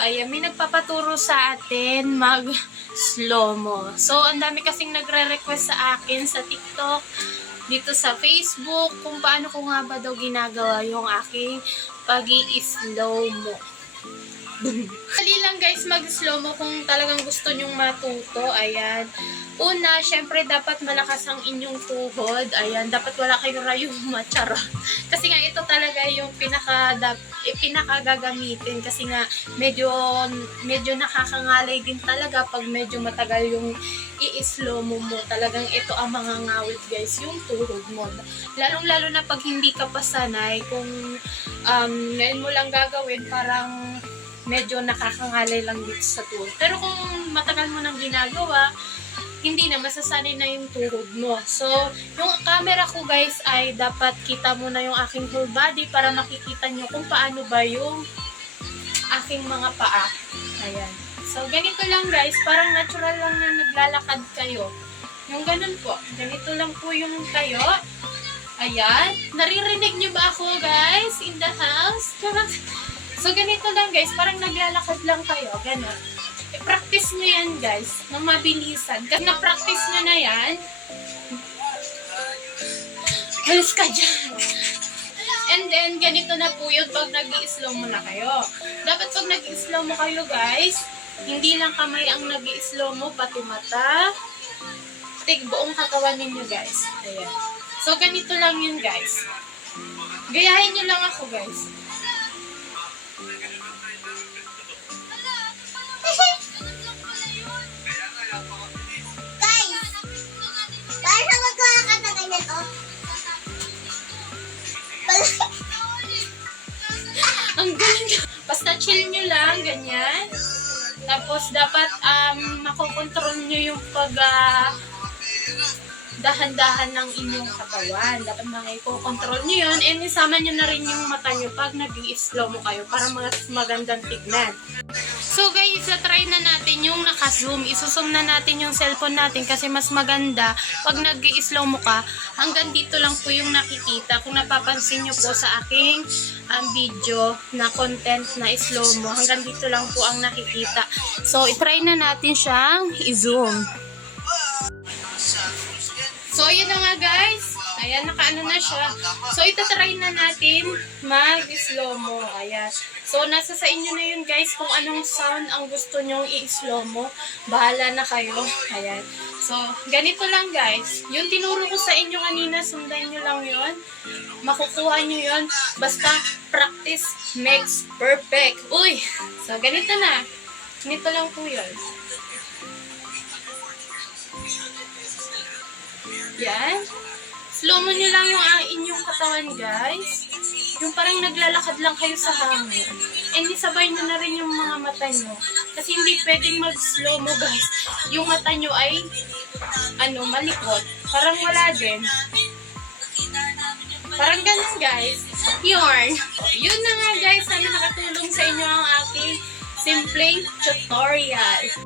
ayan, may nagpapaturo sa atin mag-slow-mo. So, ang dami kasing nagre-request sa akin sa TikTok, dito sa Facebook, kung paano ko nga ba daw ginagawa yung aking pag-i-slow-mo. Dali lang guys mag-slow-mo kung talagang gusto nyong matuto. Ayan. Una, syempre dapat malakas ang inyong tuhod. Ayan, dapat wala kayong rayuma, chara. Kasi nga ito talaga yung pinakagagamitin. Kasi nga medyo nakakangalay din talaga pag medyo matagal yung i-slow-mo mo. Talagang ito ang mga ngawit guys, yung tuhod mo. Lalong-lalo na pag hindi ka pa sanay, kung ngayon mo lang gagawin, parang medyo nakakangalay lang dito sa tuhod. Pero kung matagal mo nang ginagawa, hindi na, masasanay na yung tuhod mo. So, yung camera ko guys ay dapat kita mo na yung aking whole body para makikita nyo kung paano ba yung aking mga paa. Ayan. So, ganito lang guys. Parang natural lang na naglalakad kayo. Yung ganun po. Ganito lang po yung kayo. Ayan. Naririnig nyo ba ako guys in the house? So, ganito lang guys. Parang naglalakad lang kayo. Ganun. I-practice nyo yan guys. Nang mabilisan. Kasi na-practice nyo na yan. Halos ka dyan. And then, ganito na po yun pag nag-i-slow mo na kayo. Dapat pag nag-i-slow mo kayo guys, hindi lang kamay ang nag-i-slow mo, pati mata. Buong katawan ninyo guys. Ayan. So, ganito lang yun guys. Gayahin nyo lang ako guys. Ang galing. Basta chill nyo lang, ganyan. Tapos, dapat makokontrol nyo yung dahan-dahan ng inyong katawan. Dapat makokontrol nyo yun. And isama nyo na rin yung mata nyo pag nag-i-slow mo kayo para mas magandang tignan. So guys, try na natin yung naka-zoom. Isusum na natin yung cellphone natin kasi mas maganda pag nag-i-slow mo ka. Hanggang dito lang po yung nakikita. Kung napapansin nyo po sa aking video na content na slow mo, hanggang dito lang po ang nakikita. So, itry na natin siyang i-zoom. So, ayan na nga guys. Ayan, nakaano na siya. So, itatry na natin mag-slow mo. Ayan. So, nasa sa inyo na yun guys kung anong sound ang gusto nyong i-slow mo. Bahala na kayo. Ayan. So, ganito lang guys. Yung tinuro ko sa inyo kanina, sundan nyo lang yun. Makukuha nyo yun. Basta practice makes perfect. Uy! So, ganito na. Ganito lang po yun. Yan. Slow mo nyo lang yung inyong katawan guys. Yung parang naglalakad lang kayo sa hangin. And isabay nyo na rin yung mga mata nyo. Kasi hindi pwedeng mag-slow mo guys. Yung mata nyo ay malikot. Parang wala din. Parang ganun guys. Yun na nga guys. Sana nakatulong sa inyo ang aking simpleng tutorial.